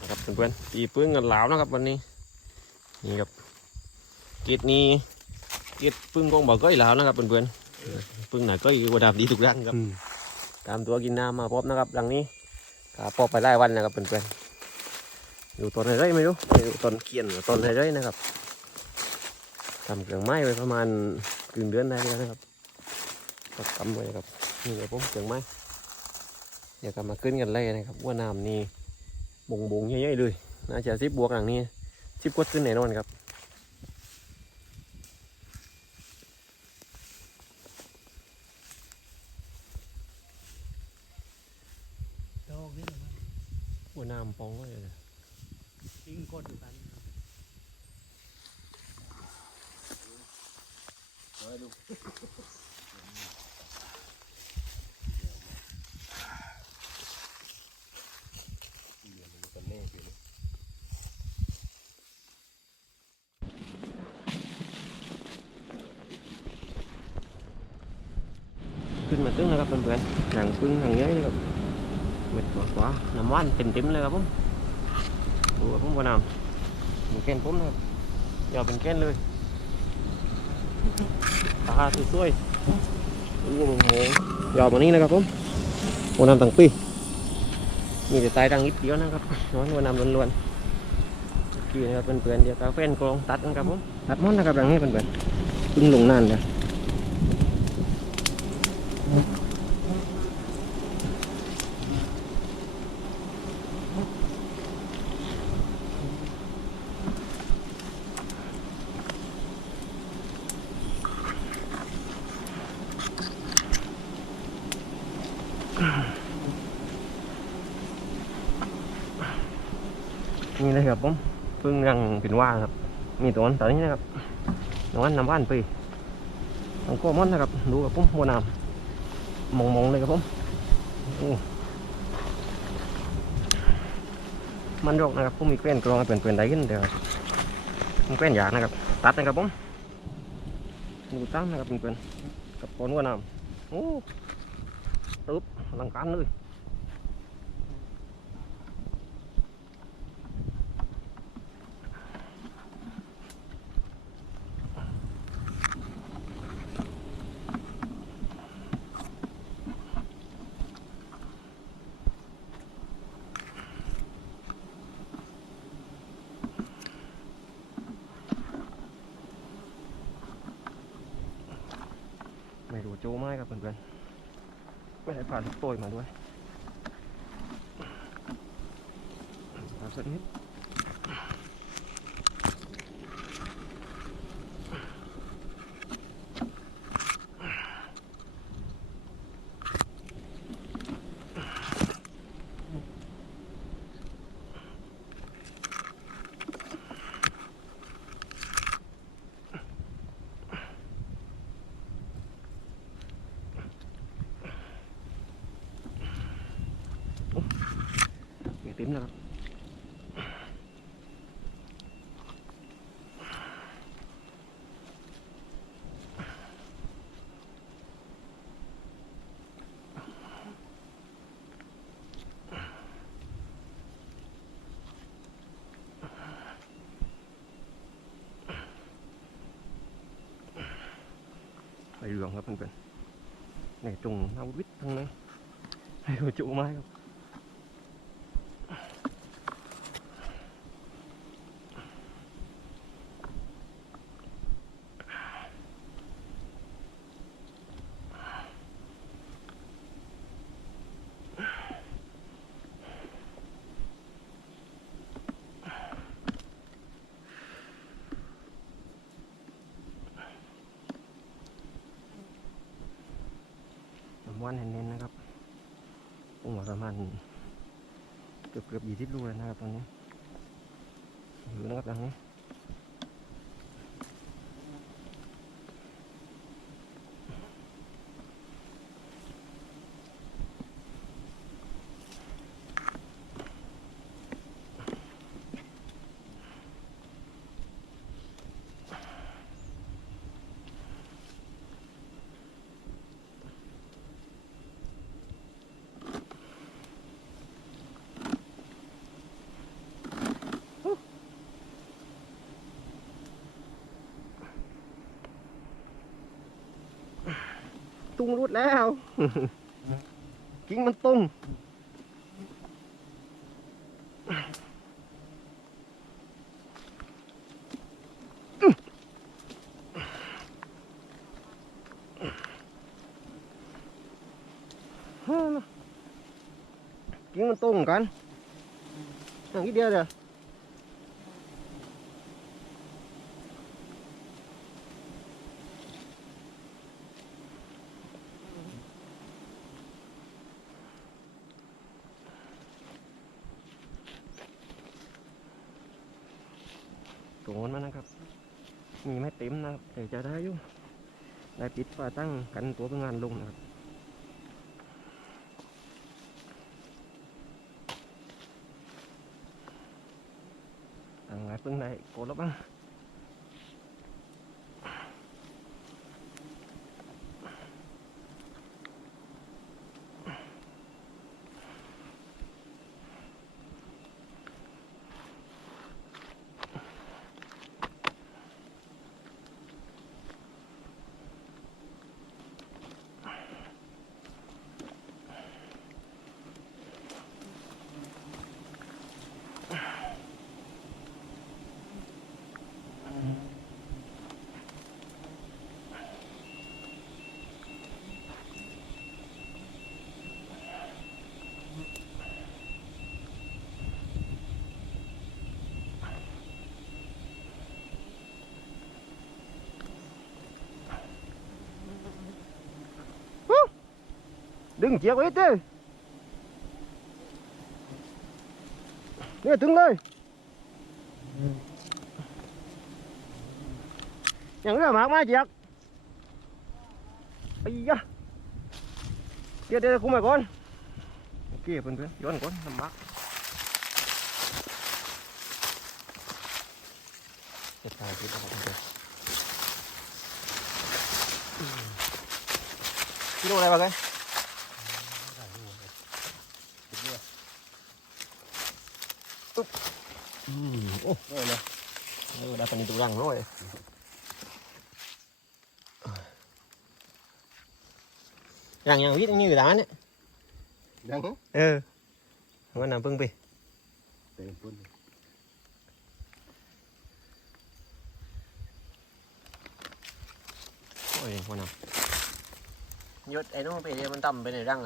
นะครับเพื่อนๆตีปืนกันหลาวนะครับวันนี้ นี่ครับกีดนี้กีดปึ้งกองบ่อเก้ยหลาวนะครับเพื่อนๆปึ้งหนาเก้ยกว่าดาบดีทุกรังครับอืมตามตัวกินน้ำมาพบนะครับรังนี้ก็พบไปไล่วันนะครับเพื่อนๆอยู่ต้นอะไรไม่รู้ไม่รู้ต้นเกียนหรือต้นอะไรนะครับทำเครื่องไม้ไปประมาณครึ่งเดือนได้แล้วนะครับก็ทำไว้ครับนี่ครับผมเครื่องไม้ เดี๋ยวก็มาขึ้นกันเลยนะครับว่าน้ำนี่บงบงๆเยอะๆเลยน่าจะสิบบวกหลังนี้สิบกดขึ้นแน่นอนครับโลกนี่มันว่าน้ำปองไว้เลยทิ้งกดอยู่กัน ขึ้นมาตึ้งนะครับเพื่อนๆหนังปึ้งหนังเยอะเลยครับเม็ดกว่าน้ำว่านเต็มๆเลยครับผมดูครับผมว่าน้ำมันแก้นผมนะครับยาวเป็นแก้นเลยตาสวยๆดูโมโหยาวมานี้นะครับผมว่าน้ำตั้งปีมีแต่ตายดังนิดเดียวนะครับน้อยว่าน้ำล้วนๆคือนะครับเพื่อนๆเดี๋ยวกาแฟนกรองตัดนะครับผมตัดหมดนนะครับดังนี้เพื่อนๆตึ้งลงนานเลย เลยครับผมเพิ่งยังเป็นว่าครับ มีตัวนั้นตอนนี้นะครับน้องอันนำบ้านไปน้องโก้มอนนะครับ ดูกับผมหัวน้ำมองมองๆเลยครับผมมันรกนะครับผมมีแป้นกรองให้เปลี่ยนๆได้ขึ้นเดี๋ยวมันแป้นยากนะครับ ตัดนะครับผมดูตั้งนะครับเพื่อนกับคนหัวน้ำโอ้ตึ๊บลังการเลย ไม่รู้โจไหมครับเพื่อนๆไม่ได้ผ่านทุกตัวมาด้วยผ่านสักนิด เดี๋ยวเต็มแล้วครับไปเรื่องครับเพื่อนๆในตรงนาวิทย์ทั้งนั้นให้รู้จุไหมครับ วันเน้นๆนะครับผมว่าประมาณเกือบเกือบยี่สิบลูกเลยนะครับตอนนี้อยู่นะครับตอนนี้ ตุงรุดแล้ว กิ้งมันตุงกิ้งมันตุงกันอย่างนี้เดียวเดียวมันมานะครับ มีไม่ เต็มนะครับแต่จะได้อยู่ได้ปิดฝาตั้งกันตัวเป็นงานลงนะครับทางไหนเพิ่งได้โกดแล้วบ้าง ดึงเจียกไว้เต้เนี่ยถึงเลยอย่างนี้มากมาเจียกไอ้ยะเดี๋ยวเดี๋ยวคุมไปก่อนโอเคเพื่อนๆย้อนก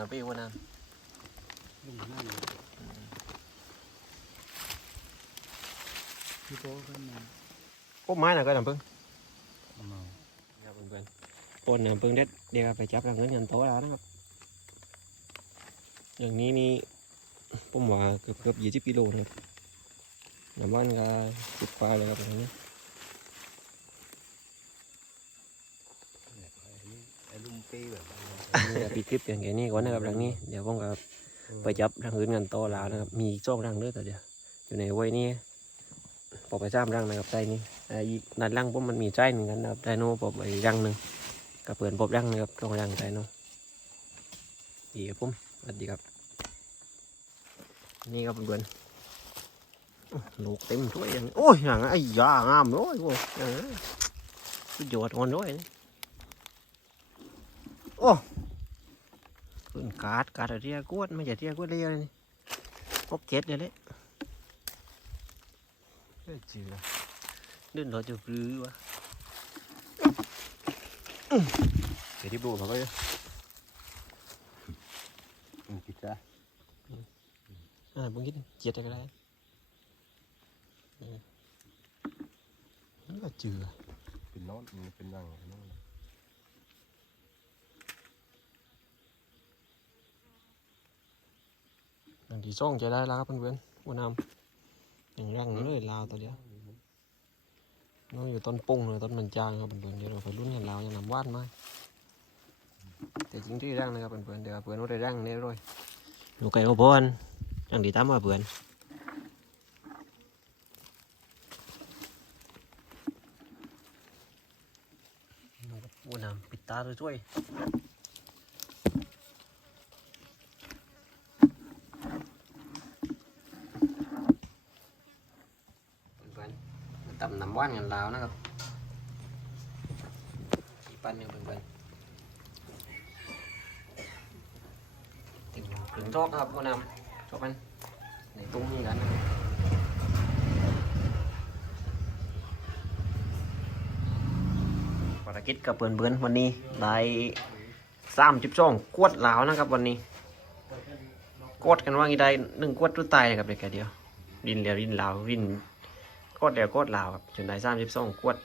่อนน้ำมักเก็บทา ป้อยู่ร้านเนี่ยยังเหรอเออวันน้ำพึ่งไปเต็มพุ่นโอ้ยวันน้ำยศไอ้นู้นไปเดี๋ยวมันต่ำไปในรังอะพี่วันน้ลุงนั่นพี่โป้ขึ้นมาำปุ๊บไม้น่ะก็น้ำพึ่งเอามาครับเพื่อนๆปนน้ำพึ่งเด็ดเดี๋ยวไปจับรังเงินกันโตแล้วนะครับ อย่างนี้นี่ผมว่าเกือบเกือบยี่สิบกิโลนะครับน้ำมันก็สิบกว่าเลยครับอย่างนี้ไอลุงเป้แบบนี่ก็ปิดคลิปเพียงแค่นี้ก่อนนะครับรังนี้เดี๋ยวผมก็ไปจับรังอื่นกันต่อแล้วนะครับ มีช่องรังด้วยแต่เดียวอยู่ในไว้นี่ ปอกไปจ้ามรังนะครับใจนี้แต่อีกนัดรังผมมันมีใจหนึ่งกันนะครับไดโน่ปอกไปรังหนึ่งกับเปิดปอบรังนะครับตรงรังไดโน่ดีครับผมสวัสดีครับ นี่ครับเพื่อนลูกเต็มถ้วยอย่างโอ้ยอย่างไอ้ยางามเลยโอ้ยอย่างนั้นสุดยอดงอนด้วยโอ้ขึ้นการ์ดการ์ดเรียกวดไม่ใช่เรียกวดเรียกเลยนี่ครบเจ็ดเลยเลย เฮ้ยจืดเดินรถจะปลื้อวะเดี๋ยวที่บูเขาก็มันกินจ้ะอ่าบุ้งคิดเจ็ดอะไรนี่ก็เจือเป็นนอนมันเป็นนั่งนอนอย่างที่ซ่องจะได้แล้วครับเพื่อนๆวันน้ำอ ย่างรังเลยลาวตัวเดียวน้องอยู่ต้นปุ้งเลยต้นมันจางครับเพื่อนๆเดี๋ยวเราไปรุ่นกันลาวยังนำวาดมาแต่จริงที่รังนะครับเพื่อนๆเดี๋ยวเพื่อนว่าได้รังเนี่ย rồi ลูกไก่โอพอนอย่างที่ตามมาเพื่อนวันน้ำปิดตาด้วยช่วย เพื่อนๆมา ตำน้ำว่านกันแล้วนะครับขี่ปั้นเนี่ยเพื่อนๆำจอกนะครับก็นำจอกมันในตรงนี้กันนะภารกิจกับเปื่อนเบือนๆวันนี้ได้สามจุดสองกวดเหลาวนะครับวันนี้กดกันว่างี้ได้หนึ่งกวดตู้ตายนะครับเด็กแค่เดียว ดินเหลียวดินเหลาวดิน กดเดียวกดเหลาวครับจนได้สามสิบสองกวด